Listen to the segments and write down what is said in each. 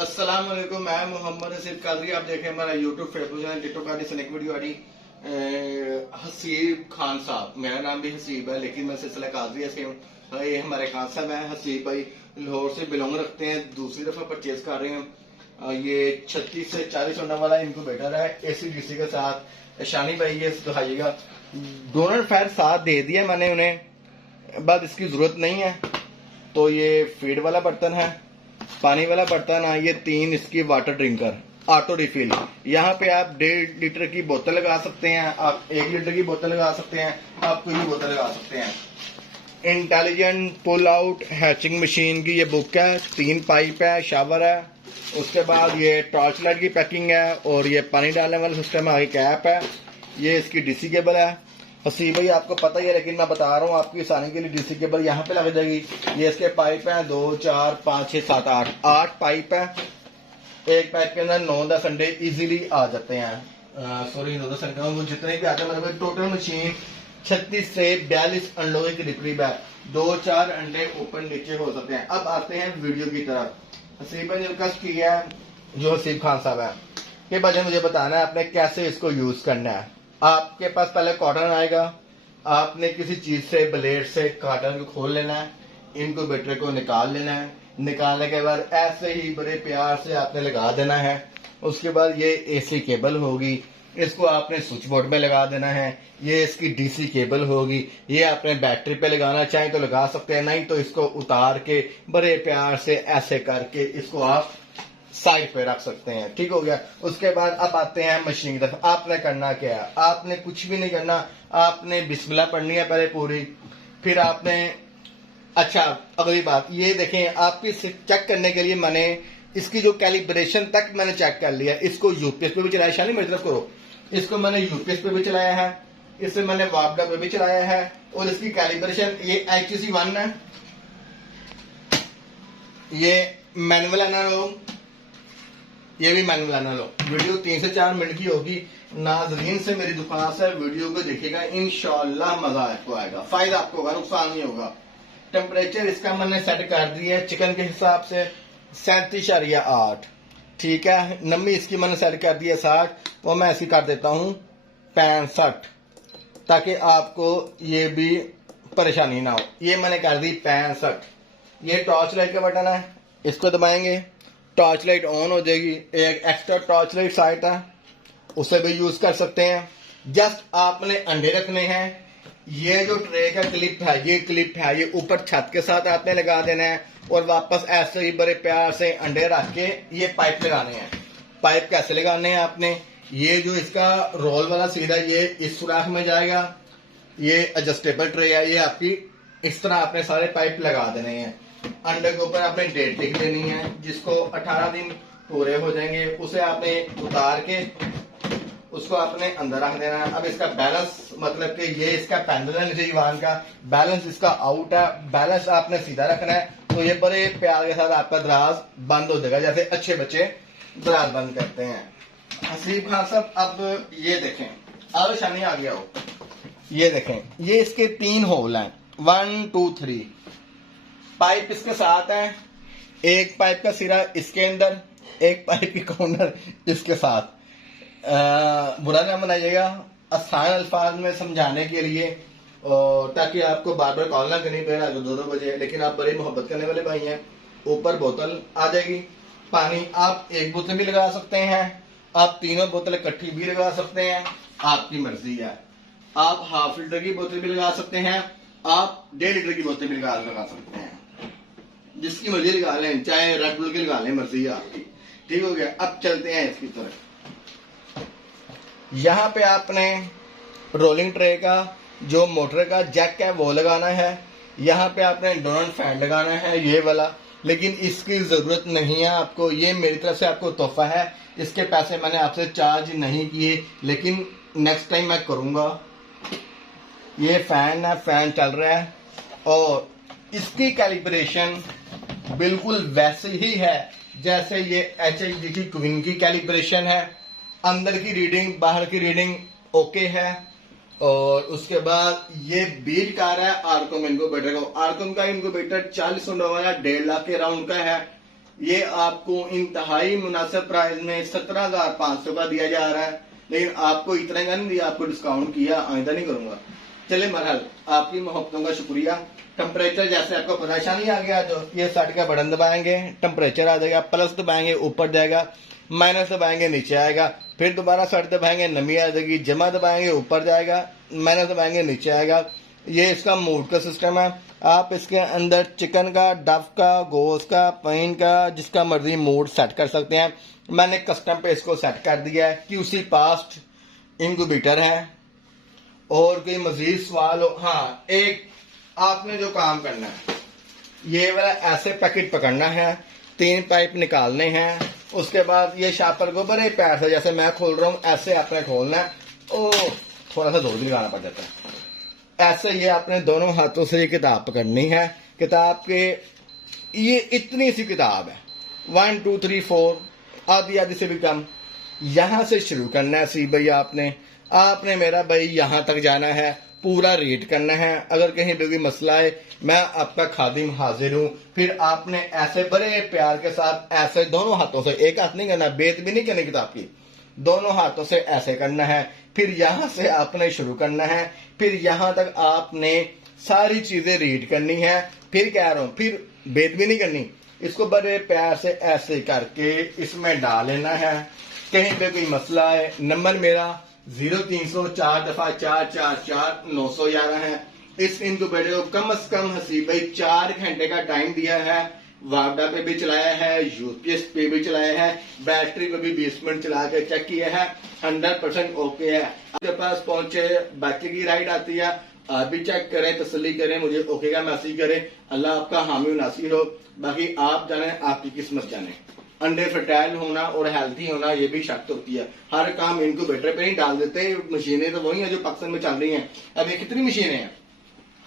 अस्सलाम वालेकुम, मैं मोहम्मद हसीब कादरी। आप देखें हमारा यूट्यूब, फेसबुक चैनल, टिकटॉक आदि से एक वीडियो आड़ी। हसीब खान साहब, मेरा नाम भी हसीब है लेकिन मैं सिलसिला कादरी से हूँ। ये हमारे खान साहब हैं, हसीब भाई लाहौर से बिलोंग रखते हैं, दूसरी दफा परचेज कर रहे हैं। ये 36 से 40 होने वाला इनको बेटर है ACDC के साथ। शानी भाई ये दिखाइएगा, डोनर फैर साथ दे दिया मैंने उन्हें, बस इसकी जरूरत नहीं है। तो ये फीड वाला बर्तन है, पानी वाला बर्तन है। ये 3 इसकी वाटर ड्रिंकर ऑटो रिफिल। यहाँ पे आप 1.5 लीटर की बोतल लगा सकते हैं, आप 1 लीटर की बोतल लगा सकते हैं, आप कोई भी बोतल लगा सकते हैं। Intelligent poultry hatching machine की ये बुक है, 3 पाइप है, शावर है। उसके बाद ये टॉर्च लाइट की पैकिंग है और ये पानी डालने वाला सिस्टम है, आगे कैप है। ये इसकी DC केबल है। हसीब भाई आपको पता ही है लेकिन मैं बता रहा हूँ आपकी आसानी के लिए, DC केबल यहाँ पे लग जाएगी। ये इसके पाइप हैं 2, 4, 5, 6, 7, 8 पाइप है। एक पाइप के अंदर 9-10 अंडे इजीली आ जाते हैं। सॉरी 9-10 अंडे वो जितने भी आते हैं, मतलब टोटल मशीन 36 से 42 अंडों के करीब है। 2-4 अंडे ऊपर नीचे हो सकते हैं। अब आते हैं वीडियो की तरफ। हसीब ने कष्ट किया है, जो हसीब खान साहब है, ये बच्चे मुझे बताना है आपने कैसे इसको यूज करना है। आपके पास पहले कॉटन आएगा, आपने किसी चीज से ब्लेड से कॉटन को खोल लेना है, इनक्यूबेटर को निकाल लेना है। निकालने के बाद ऐसे ही बड़े प्यार से आपने लगा देना है। उसके बाद ये AC केबल होगी, इसको आपने स्विच बोर्ड में लगा देना है। ये इसकी DC केबल होगी, ये आपने बैटरी पे लगाना चाहे तो लगा सकते हैं, नहीं तो इसको उतार के बड़े प्यार से ऐसे करके इसको आप साइड पे रख सकते हैं। ठीक हो गया। उसके बाद अब आते हैं मशीन की तरफ। आपने करना क्या है, आपने कुछ भी नहीं करना, आपने बिस्मिल्लाह पढ़नी है पहले पूरी, फिर आपने अच्छा अगली बात ये देखें, आपकी चेक करने के लिए मैंने इसकी जो कैलिब्रेशन तक मैंने चेक कर लिया। इसको UPS पे भी चलाया, शानी मेरी तरफ करो, इसको मैंने UPS पे भी चलाया है, इससे मैंने वापडा पे भी चलाया है। और इसकी कैलिब्रेशन ये HEC 1 है, ये मैनुअल एनालॉग, ये भी मैनुअल एनालॉग। वीडियो 3 से 4 मिनट की होगी। नाजरीन से मेरी दुकान से वीडियो को देखिएगा, इंशाल्लाह मजा आपको आएगा, फायदा आपको होगा, नुकसान नहीं होगा। टेम्परेचर इसका मैंने सेट कर दिया है चिकन के हिसाब से 37.8। ठीक है। नमी इसकी मैंने सेट कर दी है 60, और मैं ऐसी कर देता हूँ 65, ताकि आपको ये भी परेशानी ना हो। ये मैंने कर दी 65। ये टॉर्च लाइट का बटन है, इसको दबाएंगे, टॉर्च लाइट ऑन हो जाएगी। एक एक्स्ट्रा टॉर्च लाइट साइट है, उसे भी यूज कर सकते हैं। जस्ट आपने अंडे रखने हैं। ये जो ट्रे का क्लिप है, ये क्लिप है, ये ऊपर छत के साथ आपने लगा देना है, और वापस ऐसे ही बड़े प्यार से अंडे रख के ये पाइप लगाने हैं। पाइप कैसे लगाने हैं आपने, ये जो इसका रोल वाला सीधा ये इस सुराख में जाएगा। ये एडजस्टेबल ट्रे है, ये आपकी इस तरह आपने सारे पाइप लगा देने हैं। अंडे के ऊपर आपने डेट लिख देनी है, जिसको 18 दिन पूरे हो जाएंगे, उसे आपने उतार के उसको आपने अंदर रख देना है। अब इसका बैलेंस, मतलब कि ये इसका पैनल है नीचे ईवान का, बैलेंस इसका आउट है, बैलेंस आपने सीधा रखना है। तो ये बड़े प्यार के साथ आपका दराज बंद हो जाएगा, जैसे अच्छे बच्चे दराज बंद करते हैं। हसीब खान साहब अब ये देखें, अब शानी आ गया हो, ये देखें, ये इसके 3 होल हैं, 1, 2, 3 पाइप इसके साथ है। एक पाइप का सिरा इसके अंदर, एक पाइप की कॉर्नर इसके साथ। बुरा ना मनाइएगा, आसान अल्फाज में समझाने के लिए, और ताकि आपको बार बार कॉल ना करनी पड़े रात 2-2 बजे। लेकिन आप बड़े मोहब्बत करने वाले भाई हैं। ऊपर बोतल आ जाएगी, पानी आप एक बोतल भी लगा सकते हैं, आप तीनों बोतल इकट्ठी भी लगा सकते हैं, आपकी मर्जी है। आप ½ लीटर की बोतल भी लगा सकते हैं, आप 1.5 लीटर की बोतल भी लगा सकते हैं, जिसकी मर्जी लगा लें, चाहे रेड बुल की लगा लें, मर्जी है आपकी। ठीक हो गया। अब चलते हैं इसकी तरफ। यहाँ पे आपने रोलिंग ट्रे का जो मोटर का जैक है वो लगाना है। यहाँ पे आपने डोनट फैन लगाना है, ये वाला, लेकिन इसकी जरूरत नहीं है आपको, ये मेरी तरफ से आपको तोहफा है। इसके पैसे मैंने आपसे चार्ज नहीं किए, लेकिन नेक्स्ट टाइम मैं करूँगा। ये फैन है, फैन चल रहा है, और इसकी कैलिब्रेशन बिल्कुल वैसे ही है जैसे ये HID क्वीन की कैलिब्रेशन है। अंदर की रीडिंग, बाहर की रीडिंग ओके है। और उसके बाद ये बीट कार है आरकॉम इनक्यूबेटर का। आरकॉम का इनक्यूबेटर 40 वाला 1.5 लाख के राउंड का है। ये आपको इंतहाई मुनासिब प्राइस में 17,500 का दिया जा रहा है, लेकिन आपको इतना का नहीं दिया, आपको डिस्काउंट किया, आइंदा नहीं करूंगा। चले मरहल, आपकी मोहब्बतों का शुक्रिया। टेम्परेचर जैसे आपको परेशानी आ गया, जो ये सेट का बटन दबाएंगे टेम्परेचर आ जाएगा, प्लस दबाएंगे ऊपर जाएगा, माइनस दबाएंगे नीचे आएगा, फिर दोबारा सेट दबाएंगे नमी आ जाएगी, जमा दबाएंगे ऊपर जाएगा, माइनस दबाएंगे नीचे आएगा। ये इसका मूड का सिस्टम है। आप इसके अंदर चिकन का, डफ का, गोश्त का, पैन का, जिसका मर्जी मूड सेट कर सकते हैं। मैंने कस्टम पे इसको सेट कर दिया है। QC पास्ट इंक्यूबेटर है। और कोई मजीद सवाल हो? हाँ, एक आपने जो काम करना है, ये वाला ऐसे पैकेट पकड़ना है, 3 पाइप निकालने हैं, उसके बाद ये शापर को बड़े पैर से, जैसे मैं खोल रहा हूँ ऐसे आपने खोलना है। ओ थोड़ा सा जोर भी लगाना पड़ जाता है। ऐसे ये आपने दोनों हाथों से ये किताब पकड़नी है। किताब के ये इतनी सी किताब है, 1 2 3 4, आधी से भी कम। यहां से शुरू करना है सी भाई, आपने मेरा भाई यहां तक जाना है, पूरा रीड करना है। अगर कहीं पे भी मसला है, मैं आपका खादिम हाजिर हूं। फिर आपने ऐसे बड़े प्यार के साथ ऐसे दोनों हाथों से, एक हाथ नहीं करना, बेत भी नहीं करनी किताब की, दोनों हाथों से ऐसे करना है। फिर यहां से आपने शुरू करना है, फिर यहां तक आपने सारी चीजें रीड करनी है। फिर कह रहा हूं, फिर बेत भी नहीं करनी, इसको बड़े प्यार से ऐसे करके इसमें डाल लेना है। कहीं पे कोई मसला है, नंबर मेरा 0300 4 दफा 444 911 है। इस इंक्यूबेटर को कम से कम हसीब भाई 4 घंटे का टाइम दिया है। वापडा पे भी चलाया है, यूपीएस पे भी चलाया है, बैटरी पे भी 20 मिनट चला के चेक किया है, 100% ओके है। आपके पास पहुंचे, बाकी की राइड आती है, आप भी चेक करें, तसल्ली करें, मुझे ओके का मैसेज करें। अल्लाह आपका हामी नासिर हो। बाकी आप जाने, आपकी किस्मत जाने। अंडे फर्टाइल होना और हेल्थी होना ये भी शर्त होती है। हर काम इनक्यूबेटर पे नहीं डाल देते। मशीनें तो वही है जो पाकिस्तान में चल रही हैं। अब ये कितनी मशीनें हैं,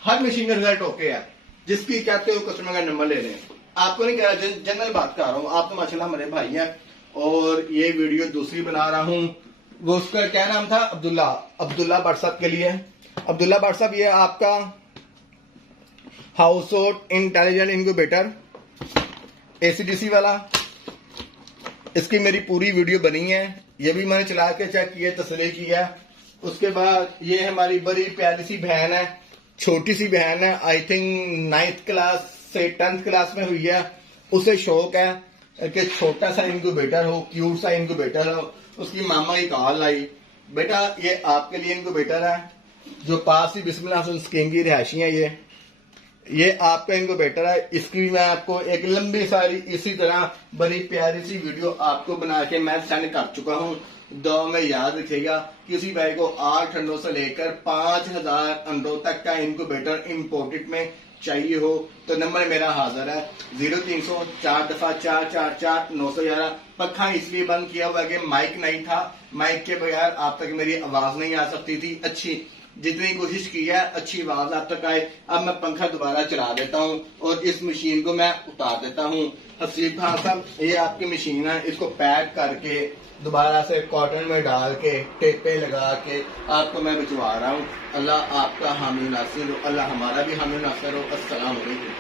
हर मशीन का रिजल्ट ओके है। जिसकी कहते हो कस्टमर का नंबर ले लें। आपको नहीं कह रहा, जनरल बात कर रहा हूँ। आप तो माशाल्लाह मेरे भाई हैं। और ये वीडियो दूसरी बना रहा हूँ, वो उसका क्या नाम था, अब्दुल्ला भट्ट साहब के लिए। अब्दुल्ला भट्ट साहब, ये आपका house hold intelligent incubator ACDC वाला, इसकी मेरी पूरी वीडियो बनी है। ये भी मैंने चला के चेक किया, तसल्ली किया। उसके बाद ये हमारी बड़ी प्यारी सी बहन है, छोटी सी बहन है, आई थिंक 9th क्लास से 10th क्लास में हुई है। उसे शौक है कि छोटा सा इंक्यूबेटर हो, क्यूट सा इंक्यूबेटर हो। उसकी मामा की कॉल आई, बेटा ये आपके लिए इंक्यूबेटर है, जो पास ही बिस्मिल्लाह स्कीम की रिहायशी है। ये आपका इंक्यूबेटर है। इसकी भी मैं आपको एक लंबी सारी इसी तरह बड़ी प्यारी सी वीडियो आपको बना के मैं सेंड कर चुका हूँ। दुआ में याद रखिएगा, किसी भाई को 8 अंडों से लेकर 5000 अंडों तक का इंक्यूबेटर इंपोर्टेड में चाहिए हो तो नंबर मेरा हाजिर है 0300 4 दफा 444 911। पक्का इसलिए बंद किया हुआ कि माइक नहीं था, माइक के बगैर आप तक मेरी आवाज नहीं आ सकती थी अच्छी। जितनी कोशिश की है अच्छी आवाज आप तक आए। अब मैं पंखा दोबारा चला देता हूँ और इस मशीन को मैं उतार देता हूँ। हसीब खान साहब, ये आपकी मशीन है, इसको पैक करके दोबारा से कॉटन में डाल के टेपे लगा के आपको मैं भिजवा रहा हूँ। अल्लाह आपका हामी नासिर हो, अल्लाह हमारा भी हामी नासिर हो। अस्सलाम वालेकुम।